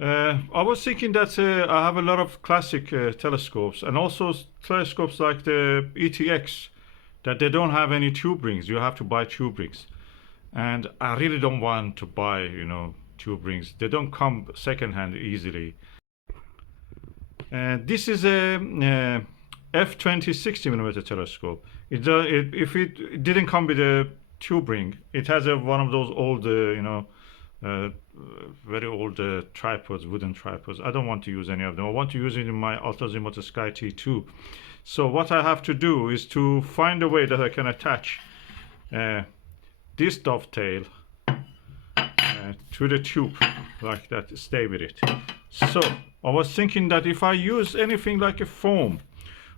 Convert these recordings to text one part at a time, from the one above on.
I was thinking that I have a lot of classic telescopes and also telescopes like the ETX that they don't have any tube rings. You have to buy tube rings, and I really don't want to buy, tube rings. They don't come secondhand easily. And this is a f20 60 millimeter telescope. If it didn't come with a tube ring, it has one of those old, uh, very old tripods, wooden tripods. I don't want to use any of them. I want to use it in my Alt Azimuth SkyTee-2. So what I have to do is to find a way that I can attach this dovetail to the tube like that, stay with it. So I was thinking that if I use anything like a foam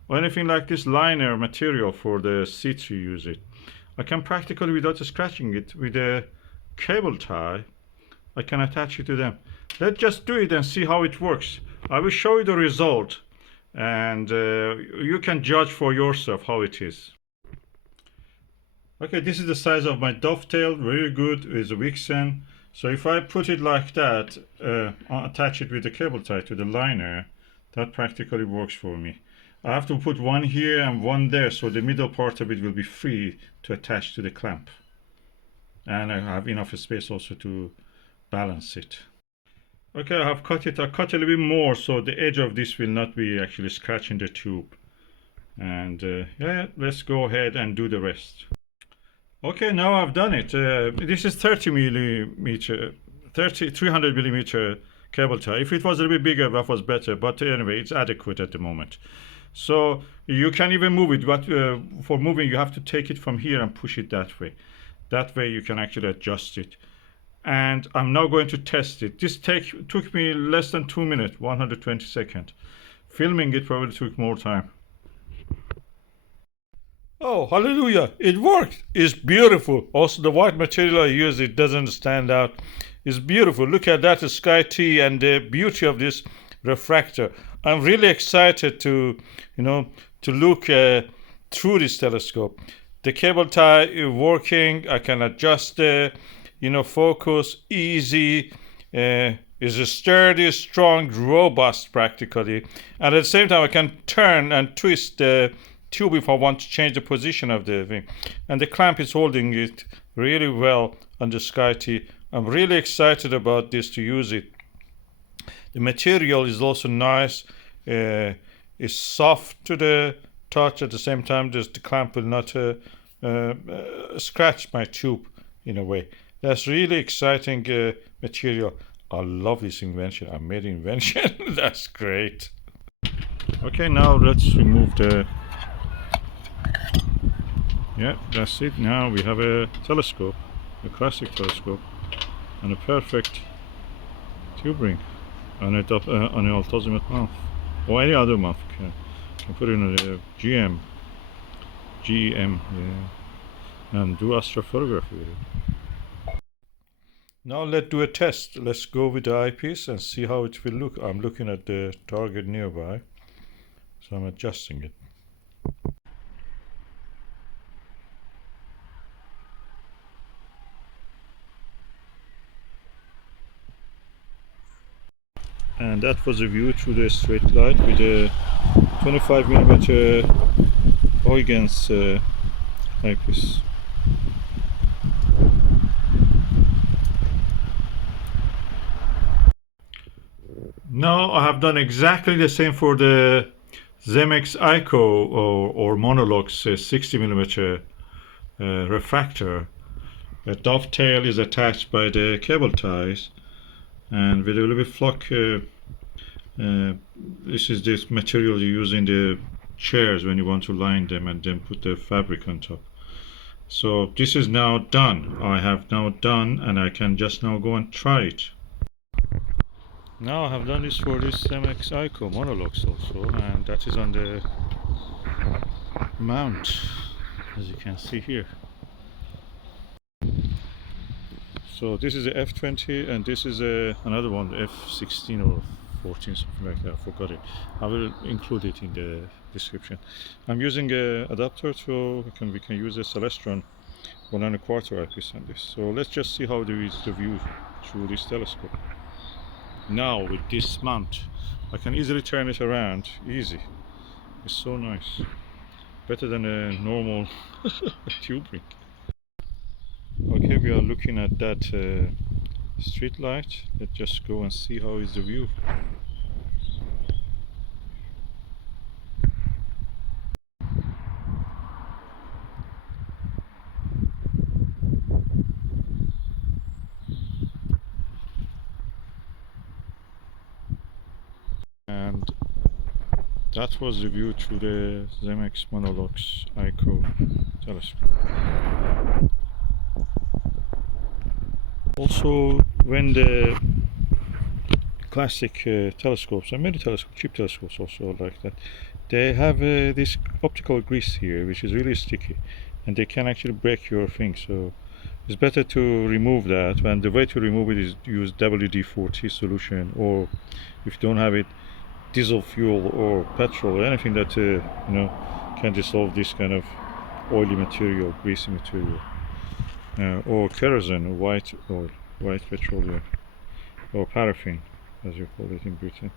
or anything like this liner material for the seats you use it, I can practically, without scratching it, with a cable tie, I can attach it to them. Let's just do it and see how it works. I will show you the result, and you can judge for yourself how it is. Okay, this is the size of my dovetail, really good, it's a Vixen. So if I put it like that, attach it with the cable tie to the liner, that practically works for me. I have to put one here and one there, so the middle part of it will be free to attach to the clamp. And I have enough space also to balance it. Okay, I have cut it. I cut a little bit more so the edge of this will not be actually scratching the tube. And yeah, let's go ahead and do the rest. Okay, now I've done it. This is 30 millimeter, 300 millimeter cable tie. If it was a little bit bigger, that was better. But anyway, it's adequate at the moment. So you can even move it, but for moving, you have to take it from here and push it that way. That way you can actually adjust it. And I'm now going to test it. This took me less than 2 minutes, 120 seconds. Filming it probably took more time. Oh, hallelujah, it worked. It's beautiful. Also, the white material I use, it doesn't stand out. It's beautiful. Look at that SkyTee and the beauty of this refractor. I'm really excited to look through this telescope. The cable tie is working. I can adjust the, focus, easy. Is a sturdy, strong, robust practically. And at the same time, I can turn and twist the tube if I want to change the position of the thing. And the clamp is holding it really well on the SkyTee. I'm really excited about this to use it. The material is also nice. It's soft to the touch. At the same time, the clamp will not scratch my tube in a way. That's really exciting material. I love this invention. I made an invention. That's great. Okay, now let's remove the... Yeah, that's it. Now we have a telescope, a classic telescope, and a perfect tube ring on an Alt Azimuth mount, or any other mount. Can put it in a GEM, yeah, and do astrophotography with it. Now let's do a test. Let's go with the eyepiece and see how it will look. I'm looking at the target nearby, so I'm adjusting it. And that was a view through the straight light with a 25 millimeter Huygens eyepiece. Now I have done exactly the same for the Zemeckis ICO or Monolox 60 millimeter refractor. The dovetail is attached by the cable ties, and with a little bit flock, this is this material you use in the chairs when you want to line them and then put the fabric on top. So this is now done. I have now done, and I can just now go and try it. Now I have done this for this Zemeckis ICO Monolox also, and that is on the mount, as you can see here. So this is a f20, and this is another one, f16 or 14, something like that. I forgot it. I will include it in the description. I'm using an adapter, so we can use a Celestron 1.25 eyepiece on this. So let's just see how there is the view through this telescope. Now with this mount, I can easily turn it around, easy. It's so nice. Better than a normal tube ring. Okay, we are looking at that street light. Let's just go and see how is the view. And that was the view through the Zemeckis Monolox ICO telescope. Also, when the classic telescopes and many telescopes, cheap telescopes also like that, they have this optical grease here, which is really sticky, and they can actually break your thing. So it's better to remove that, and the way to remove it is use WD-40 solution, or if you don't have it, diesel fuel or petrol or anything that can dissolve this kind of oily material, greasy material, or kerosene, white oil, white petroleum, or paraffin, as you call it in Britain.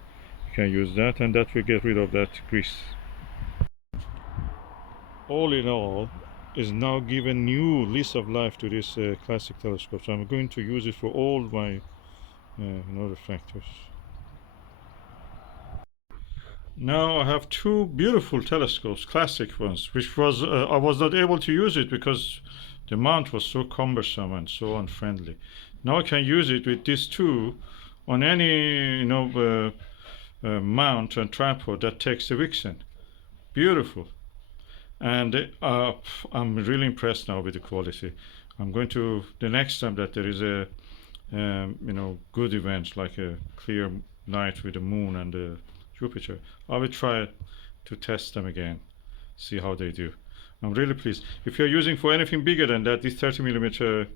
You can use that, and that will get rid of that grease. All in all, is now given new lease of life to this classic telescope. So I'm going to use it for all my refractors. Now I have two beautiful telescopes, classic ones, which was I was not able to use it because the mount was so cumbersome and so unfriendly. Now I can use it with these two on any mount and tripod that takes the Vixen. Beautiful, and I'm really impressed now with the quality. I'm going to the next time that there is a good event like a clear night with the moon and the Jupiter, I will try to test them again, see how they do. I'm really pleased. If you're using for anything bigger than that, this 30 millimeter,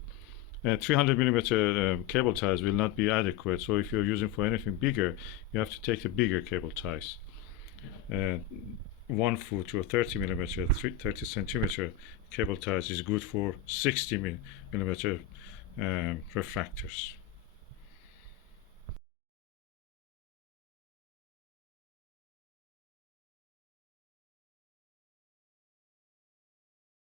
300 millimeter cable ties will not be adequate. So if you're using for anything bigger, you have to take the bigger cable ties. 1 foot or 30 millimeter, 30 centimeter cable ties is good for 60 millimeter refractors.